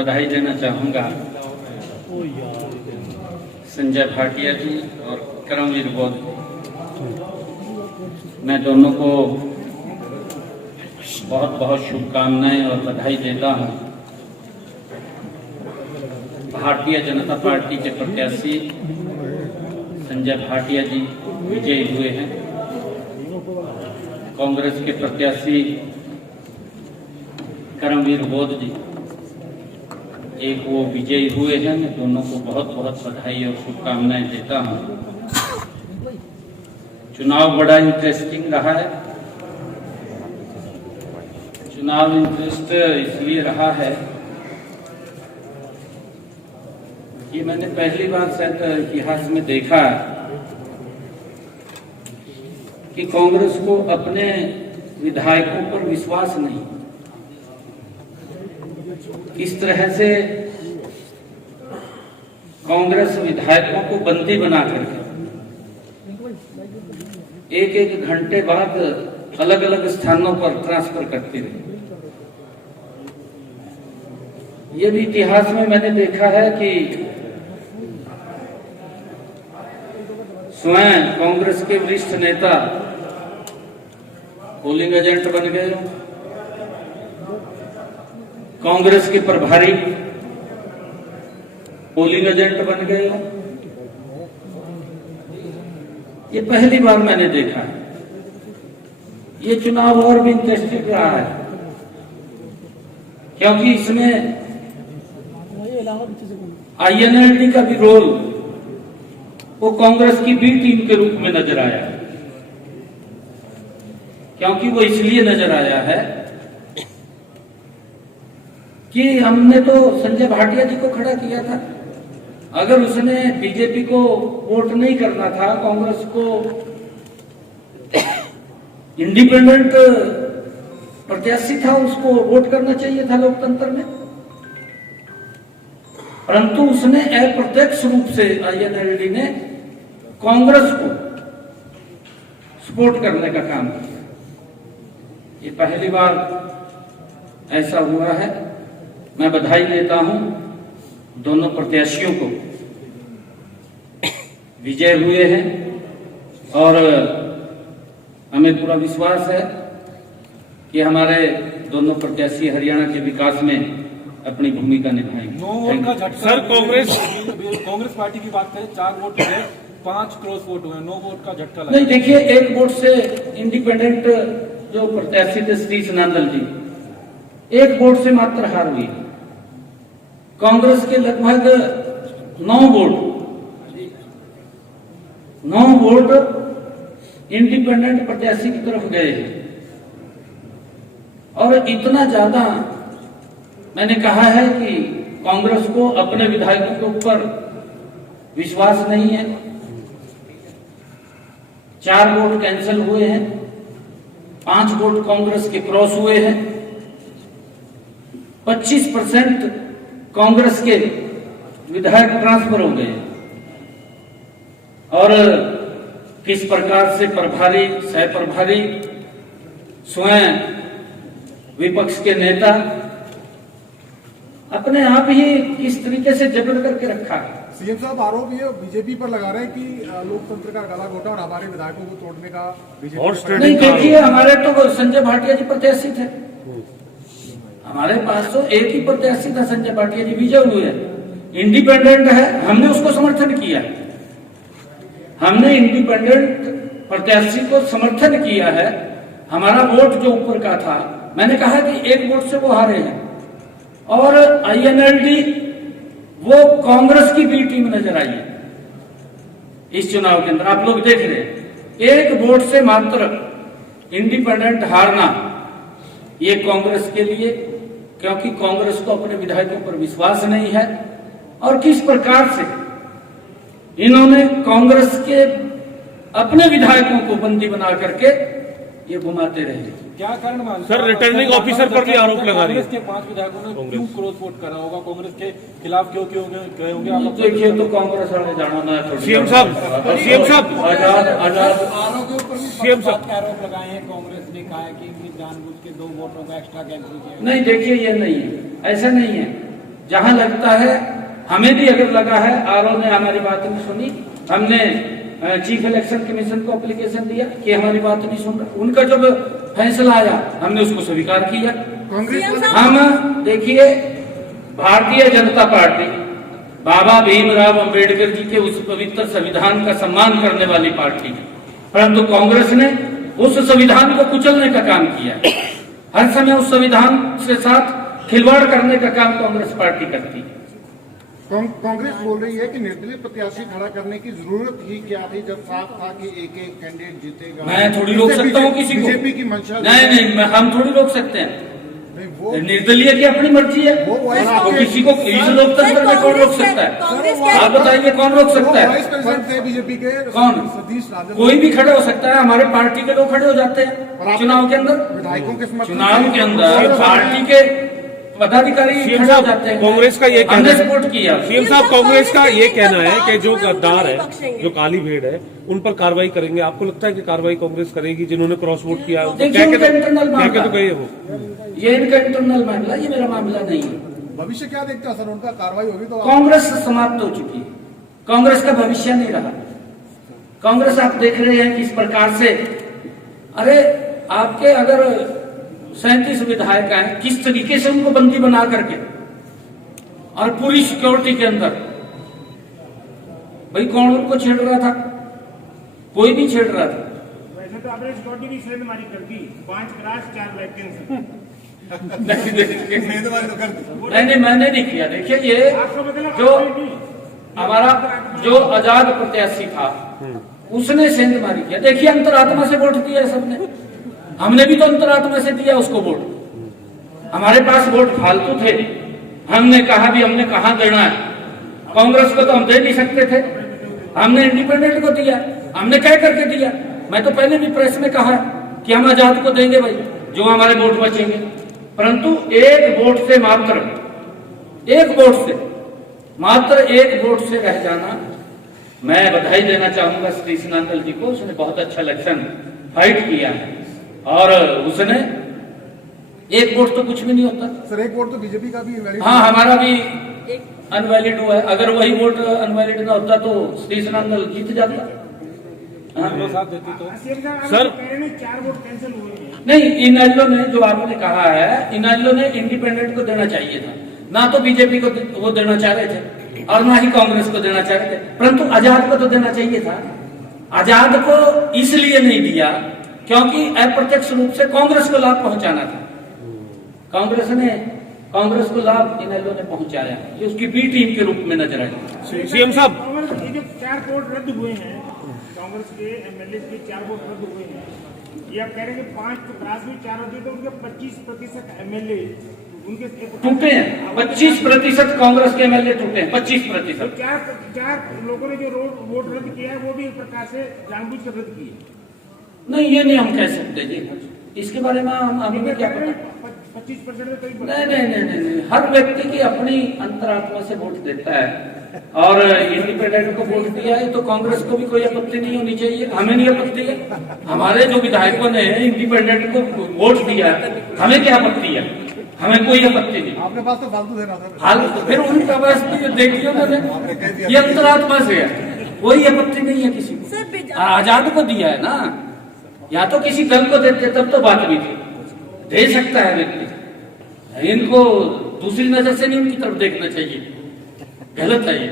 बधाई देना चाहूँगा संजय भाटिया जी और करमवीर बौद्ध। मैं दोनों को बहुत बहुत शुभकामनाएं और बधाई देता हूँ। भारतीय जनता पार्टी के प्रत्याशी संजय भाटिया जी विजयी हुए हैं। कांग्रेस के प्रत्याशी करमवीर बौद्ध जी एक वो विजयी हुए हैं। मैं दोनों को बहुत बहुत बधाई और शुभकामनाएं देता हूं। चुनाव बड़ा इंटरेस्टिंग रहा है। चुनाव इंटरेस्ट इसलिए रहा है कि मैंने पहली बार शायद इतिहास में देखा कि कांग्रेस को अपने विधायकों पर विश्वास नहीं। इस तरह से कांग्रेस विधायकों को बंदी बना करके एक एक घंटे बाद अलग अलग स्थानों पर ट्रांसफर करती रही। ये भी इतिहास में मैंने देखा है कि स्वयं कांग्रेस के वरिष्ठ नेता पोलिंग एजेंट बन गए, कांग्रेस के प्रभारी पोलिंग एजेंट बन गए। ये पहली बार मैंने देखा है। ये चुनाव और भी इंटरेस्टिंग रहा है क्योंकि इसमें INLD का भी रोल वो कांग्रेस की बी टीम के रूप में नजर आया है। क्योंकि वो इसलिए नजर आया है कि हमने तो संजय भाटिया जी को खड़ा किया था। अगर उसने बीजेपी को वोट नहीं करना था, कांग्रेस को इंडिपेंडेंट प्रत्याशी था, उसको वोट करना चाहिए था लोकतंत्र में। परंतु उसने अप्रत्यक्ष रूप से INLD ने कांग्रेस को सपोर्ट करने का काम किया। ये पहली बार ऐसा हुआ है। मैं बधाई देता हूं दोनों प्रत्याशियों को, विजय हुए हैं और हमें पूरा विश्वास है कि हमारे दोनों प्रत्याशी हरियाणा के विकास में अपनी भूमिका निभाएंगे। 9 वोट का झटका। सर कांग्रेस पार्टी की बात करें, 4 वोट हुए, 5 क्रॉस वोट हुए, 9 वोट का झटका लगा। नहीं, देखिए, 1 वोट से इंडिपेंडेंट जो प्रत्याशी थे सतीश नांदल जी, 1 वोट से मात्र हार हुई। कांग्रेस के लगभग 9 वोट इंडिपेंडेंट प्रत्याशी की तरफ गए हैं। और इतना ज्यादा मैंने कहा है कि कांग्रेस को अपने विधायकों के ऊपर विश्वास नहीं है। 4 वोट कैंसिल हुए हैं, 5 वोट कांग्रेस के क्रॉस हुए हैं, 25% कांग्रेस के विधायक ट्रांसफर हो गए। और किस प्रकार से प्रभारी, सह प्रभारी, स्वयं विपक्ष के नेता अपने आप ही किस तरीके से जबरन करके रखा है। सीएम साहब आरोप ये बीजेपी पर लगा रहे हैं कि लोकतंत्र का गला घोटा और हमारे विधायकों को तोड़ने का बीजेपी। नहीं, देखिए, हमारे तो संजय भाटिया जी प्रत्याशी थे। हमारे पास तो एक ही प्रत्याशी था, संजय भाटिया जी विजय हुए। इंडिपेंडेंट है, हमने उसको समर्थन किया। हमने इंडिपेंडेंट प्रत्याशी को समर्थन किया है। हमारा वोट जो ऊपर का था, मैंने कहा कि 1 वोट से वो हारे हैं। और INLD वो कांग्रेस की बी टीम नजर आई है इस चुनाव के अंदर। आप लोग देख रहे हैं, 1 वोट से मात्र इंडिपेंडेंट हारना ये कांग्रेस के लिए, क्योंकि कांग्रेस को अपने विधायकों पर विश्वास नहीं है। और किस प्रकार से इन्होंने कांग्रेस के अपने विधायकों को बंदी बना करके ये घुमाते रहे। क्या कारण मान सर, रिटर्निंग ऑफिसर पर भी आरोप लगा रही है। कांग्रेस के 5 विधायकों ने क्यों क्रॉस वोट करा होगा, कांग्रेस के खिलाफ क्यों गए होंगे? आप देखिए, तो कांग्रेस वाले जाना ना है। सीएम साहब सीएम साहब आरोप लगाए हैं। कांग्रेस ने कहा है कि जानबूझ के 2 वोटों का एक्स्ट्रा कैंसिल किया। नहीं, देखिए, ये नहीं है, ऐसा नहीं है। जहां लगता है, हमें भी अगर लगा है आरओ ने हमारी बात नहीं सुनी, हमने चीफ इलेक्शन कमीशन को एप्लीकेशन दिया कि हमारी बात नहीं सुन रहा, उनका जब फैसला आया हमने उसको स्वीकार किया। हम देखिए, भारतीय जनता पार्टी बाबा भीमराव अंबेडकर जी के उस पवित्र संविधान का सम्मान करने वाली पार्टी है, परंतु कांग्रेस ने उस संविधान को कुचलने का काम किया। हर समय उस संविधान के साथ खिलवाड़ करने का काम कांग्रेस पार्टी करती है। कांग्रेस बोल रही है कि निर्दलीय प्रत्याशी खड़ा करने की जरूरत ही क्या थी, जब साफ था कि एक कैंडिडेट जीतेगा। मैं थोड़ी रोक सकता हूँ किसी को? बीजेपी की मंशा नहीं, हम थोड़ी रोक सकते हैं। वो निर्दलीय की अपनी मर्जी है, वो तो किसी को इस लोकतंत्र में कौन रोक सकता है? आप बताइए कौन रोक सकता है? वाइस प्रेसिडेंट थे बीजेपी के, कौन? सतीश राजन। कोई भी खड़े हो सकता है, हमारे पार्टी के लोग खड़े हो जाते हैं चुनाव के अंदर। विधायकों के समर्थन चुनाव के अंदर पार्टी के पदाधिकारी खड़े हो जाते हैं। कांग्रेस का ये कहना हमने है, सपोर्ट किया। सीएम साहब कांग्रेस का ये कहना है कि जो गद्दार है, जो काली भेड़ है, उन पर कार्रवाई करेंगे। आपको लगता है कि कार्रवाई कांग्रेस करेगी जिन्होंने क्रॉस वोट किया? देखिए, उनका इंटरनल क्या मामला, तो कहिए वो ये इनका इंटरनल मामला, ये मेरा मामला नहीं है। भविष्य क्या देखता है सर, उनका कार्रवाई होगी तो कांग्रेस समाप्त हो चुकी है, कांग्रेस का भविष्य नहीं रहा। कांग्रेस आप देख रहे हैं किस प्रकार से, अरे आपके अगर 37 विधायक हैं, किस तरीके से उनको बंदी बना करके और पूरी सिक्योरिटी के अंदर, भाई कौन उनको छेड़ रहा था? कोई नहीं छेड़ रहा था। वैसे तो आपने सिक्योरिटी भी सेंध मारी कर दी, 5 क्लास 4 वैकेंसी। नहीं, मैंने नहीं किया। देखिए, ये जो हमारा जो आजाद प्रत्याशी था उसने सेंधमारी किया। देखिए, अंतरात्मा से वोट दिया सबने, हमने भी तो अंतरात्मा से दिया उसको वोट। हमारे पास वोट फालतू थे, हमने कहा भी हमने कहां देना है। कांग्रेस को तो हम दे नहीं सकते थे, हमने इंडिपेंडेंट को दिया, हमने कह करके दिया। मैं तो पहले भी प्रेस में कहा कि हम आजाद को देंगे भाई, जो हमारे वोट बचेंगे, परंतु एक वोट से मात्र एक वोट से रह जाना। मैं बधाई देना चाहूंगा सतीश नांदल जी को, उसने बहुत अच्छा इलेक्शन फाइट किया है और उसने एक वोट तो कुछ भी नहीं होता सर, एक वोट तो बीजेपी का भी वैलिड। हाँ, हमारा भी अनवैलिड हुआ है। अगर वही वोट अनवैलिड ना होता तो सतीश नांदल जीत जाता। हाँ? साथ देती तो सर कह रहे हैं 4 वोट कैंसिल हुए हैं। नहीं, इनेलो ने जो आपने कहा है, इनेलो ने इंडिपेंडेंट को देना चाहिए था, ना तो बीजेपी को वो देना चाह रहे थे और ना ही कांग्रेस को देना चाह रहे थे, परंतु आजाद को तो देना चाहिए था। आजाद को इसलिए नहीं दिया क्योंकि अप्रत्यक्ष रूप से कांग्रेस को लाभ पहुंचाना था। कांग्रेस को लाभ इनेलो ने पहुंचाया, ये उसकी बी टीम के रूप में नजर आई। सीएम साहब, कांग्रेस ये जो 4 वोट रद्द हुए हैं, कांग्रेस के एमएलए के 4 वोट रद्द हुए हैं, ये आप कह रहे हैं कि 5 क्लास में 4 होती तो उनके 25% एमएलए उनके टूटे हैं। 25% कांग्रेस के एमएलए टूटे हैं, 25%। तो 4 लोगों ने जो वोट रद्द किया है वो भी एक प्रकार से जानबूझ कर रद्द किए। नहीं, ये नहीं हम कह सकते जी, इसके बारे में हम हमें क्या पता। 25% में कई नहीं, हर व्यक्ति की अपनी अंतरात्मा से वोट देता है और इंडिपेंडेंट को वोट दिया है तो कांग्रेस को भी कोई आपत्ति नहीं होनी चाहिए, हमें नहीं आपत्ति है। हमारे जो विधायकों ने इंडिपेंडेंट को वोट दिया, हमें क्या आपत्ति है? हमें कोई आपत्ति नहीं। आपके पास तो फालतू देना था फालतू फिर उनका पास देखिए उन्होंने, ये अंतरात्मा से है, कोई आपत्ति नहीं है किसी को। आजाद को दिया है ना, या तो किसी दल को देते तब तो बात भी थी, दे सकता है व्यक्ति। इनको दूसरी नजर से नहीं उनकी तरफ देखना चाहिए, गलत है ये।